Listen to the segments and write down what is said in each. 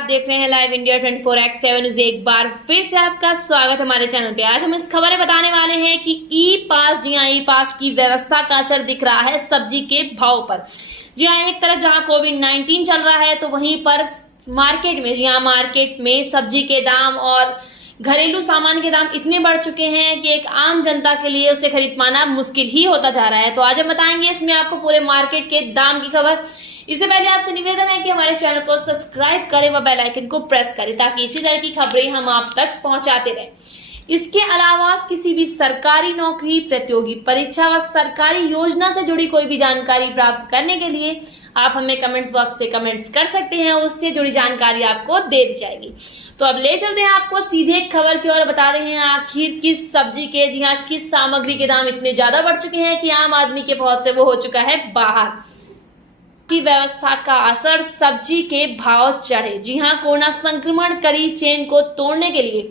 आप देख रहे हैं लाइव इंडिया 24x7 न्यूज़। एक बार फिर से आपका स्वागत है हमारे चैनल पे। आज हम इस खबर में बताने वाले हैं कि ई पास, जी हाँ, ई पास की व्यवस्था का असर दिख रहा है सब्जी के भाव पर। जी हाँ, एक तरफ जहां कोविड-19 चल रहा है तो वहीं पर मार्केट में, जी हाँ, मार्केट में सब्जी के दाम और घरेलू सामान के दाम इतने बढ़ चुके हैं कि एक आम जनता के लिए उसे खरीद पाना मुश्किल ही होता जा रहा है। तो आज हम बताएंगे इसमें आपको पूरे मार्केट के दाम की खबर। इससे पहले आपसे निवेदन है कि हमारे चैनल को सब्सक्राइब करें व बेल आइकन को प्रेस करें ताकि इसी तरह की खबरें हम आप तक पहुंचाते रहें। इसके अलावा किसी भी सरकारी नौकरी, प्रतियोगी परीक्षा व सरकारी योजना से जुड़ी कोई भी जानकारी प्राप्त करने के लिए आप हमें कमेंट्स बॉक्स पे कमेंट्स कर सकते हैं, उससे जुड़ी जानकारी आपको दे दी जाएगी। तो अब ले चलते हैं आपको सीधे खबर की ओर। बता रहे हैं आखिर किस सब्जी के, जी हाँ, किस सामग्री के दाम इतने ज्यादा बढ़ चुके हैं कि आम आदमी के पहुंच से वो हो चुका है बाहर। की व्यवस्था का असर सब्जी के भाव चढ़े। जी हां, कोरोना संक्रमण कड़ी चेन को तोड़ने के लिए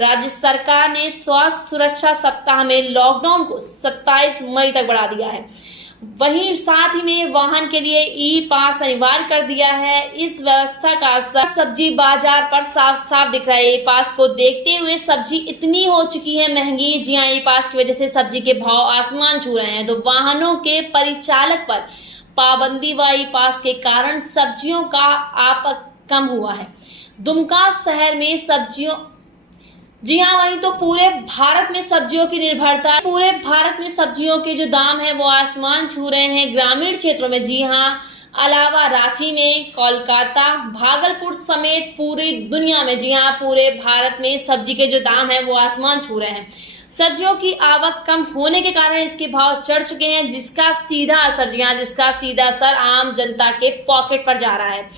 राज्य सरकार ने स्वास्थ्य सुरक्षा सप्ताह में लॉकडाउन को 27 मई तक बढ़ा दिया है। वहीं साथ ही में वाहन के लिए ई पास अनिवार्य कर दिया है। इस व्यवस्था का असर सब्जी बाजार पर साफ साफ दिख रहा है। ई पास को देखते हुए सब्जी इतनी हो चुकी है महंगी। जी हाँ, ई पास की वजह से सब्जी के भाव आसमान छू रहे हैं। तो वाहनों के परिचालक पर पाबंदी व ई पास के कारण सब्जियों का आपात कम हुआ है। दुमका शहर में सब्जियों, जी हाँ, वहीं तो पूरे भारत में सब्जियों की निर्भरता, पूरे भारत में सब्जियों के जो दाम है वो आसमान छू रहे हैं। ग्रामीण क्षेत्रों में, जी हाँ, अलावा रांची में, कोलकाता, भागलपुर समेत पूरी दुनिया में, जी हाँ, पूरे भारत में सब्जी के जो दाम है वो आसमान छू रहे हैं। सब्जियों की आवक कम होने के कारण इसके भाव चढ़ चुके हैं, जिसका सीधा असर, जी हाँ, जिसका सीधा असर आम जनता के पॉकेट पर जा रहा है।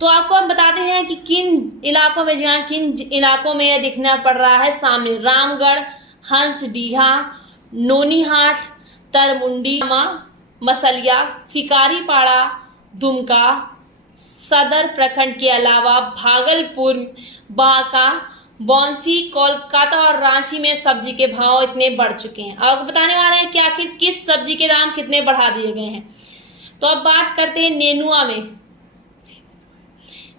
तो आपको हम बताते हैं कि किन इलाकों में, जी हाँ, किन इलाकों में यह दिखना पड़ रहा है सामने। रामगढ़, हंसडीहा, नोनीहाट, तरमुंडी, मसलिया, शिकारीपाड़ा, दुमका सदर प्रखंड के अलावा भागलपुर, बांका, बौंसी, कोलकाता और रांची में सब्जी के भाव इतने बढ़ चुके हैं। अब बताने वाले हैं कि आखिर किस सब्जी के दाम कितने बढ़ा दिए गए हैं। तो अब बात करते हैं नेनुआ में,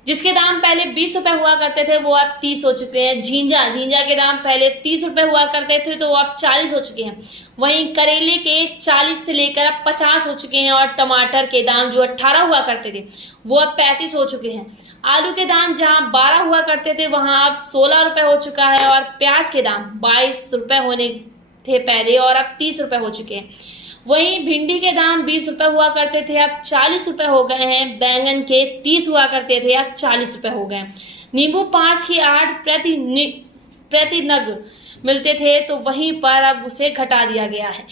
जिसके दाम पहले 20 रुपए हुआ करते थे वो अब 30 हो चुके हैं। झींजा के दाम पहले 30 रुपए हुआ करते थे तो वो अब 40 हो चुके हैं। वहीं करेले के 40 से लेकर अब 50 हो चुके हैं और टमाटर के दाम जो 18 हुआ करते थे वो अब 35 हो चुके हैं। आलू के दाम जहां 12 हुआ करते थे वहां अब 16 रुपए हो चुका है और प्याज के दाम 22 रुपए होने थे पहले और अब 30 रुपए हो चुके हैं। वहीं भिंडी के दाम 20 रुपए हुआ करते थे अब 40 रुपए हो गए हैं। बैंगन के 30 हुआ करते थे अब 40 रुपए हो गए। नींबू 5 की 8 प्रति नग मिलते थे तो वहीं पर अब उसे घटा दिया गया है।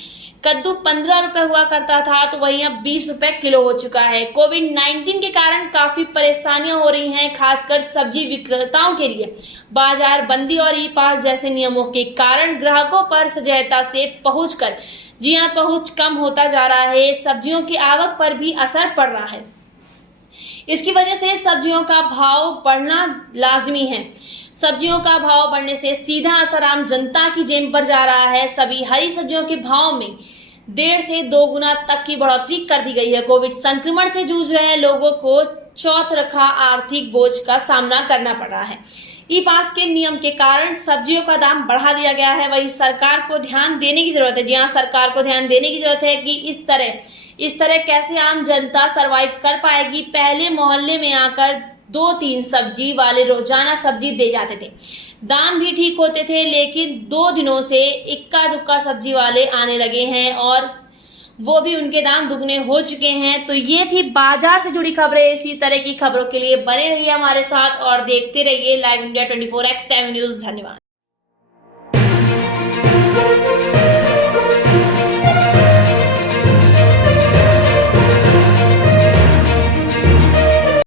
कद्दू 15 रुपए हुआ करता था तो वहीं अब 20 रुपए किलो हो चुका है। कोविड-19 के कारण काफी परेशानियां हो रही हैं, खासकर सब्जी विक्रेताओं के लिए। बाजार बंदी और ई पास जैसे नियमों के कारण ग्राहकों पर सहजता से पहुंचकर, जी हाँ, पहुंच कम होता जा रहा है। सब्जियों की आवक पर भी असर पड़ रहा है। इसकी वजह से सब्जियों का भाव बढ़ना लाजमी है। सब्जियों का भाव बढ़ने से सीधा असर आम जनता की जेब पर जा रहा है। सभी हरी सब्जियों के भाव में 1.5 से 2 गुना तक की बढ़ोतरी कर दी गई है। कोविड संक्रमण से जूझ रहे लोगों को चौतरफा आर्थिक बोझ का सामना करना पड़ रहा है। ई पास के नियम के कारण सब्जियों का दाम बढ़ा दिया गया है। वही सरकार को ध्यान देने की जरूरत है। जी हाँ, सरकार को ध्यान देने की जरूरत है कि इस तरह कैसे आम जनता सरवाइव कर पाएगी। पहले मोहल्ले में आकर 2-3 सब्जी वाले रोजाना सब्जी दे जाते थे, दाम भी ठीक होते थे, लेकिन 2 दिनों से इक्का दुक्का सब्जी वाले आने लगे हैं और वो भी उनके दाम दुगने हो चुके हैं। तो ये थी बाजार से जुड़ी खबरें। इसी तरह की खबरों के लिए बने रहिए हमारे साथ और देखते रहिए लाइव इंडिया 24x7 न्यूज़। धन्यवाद।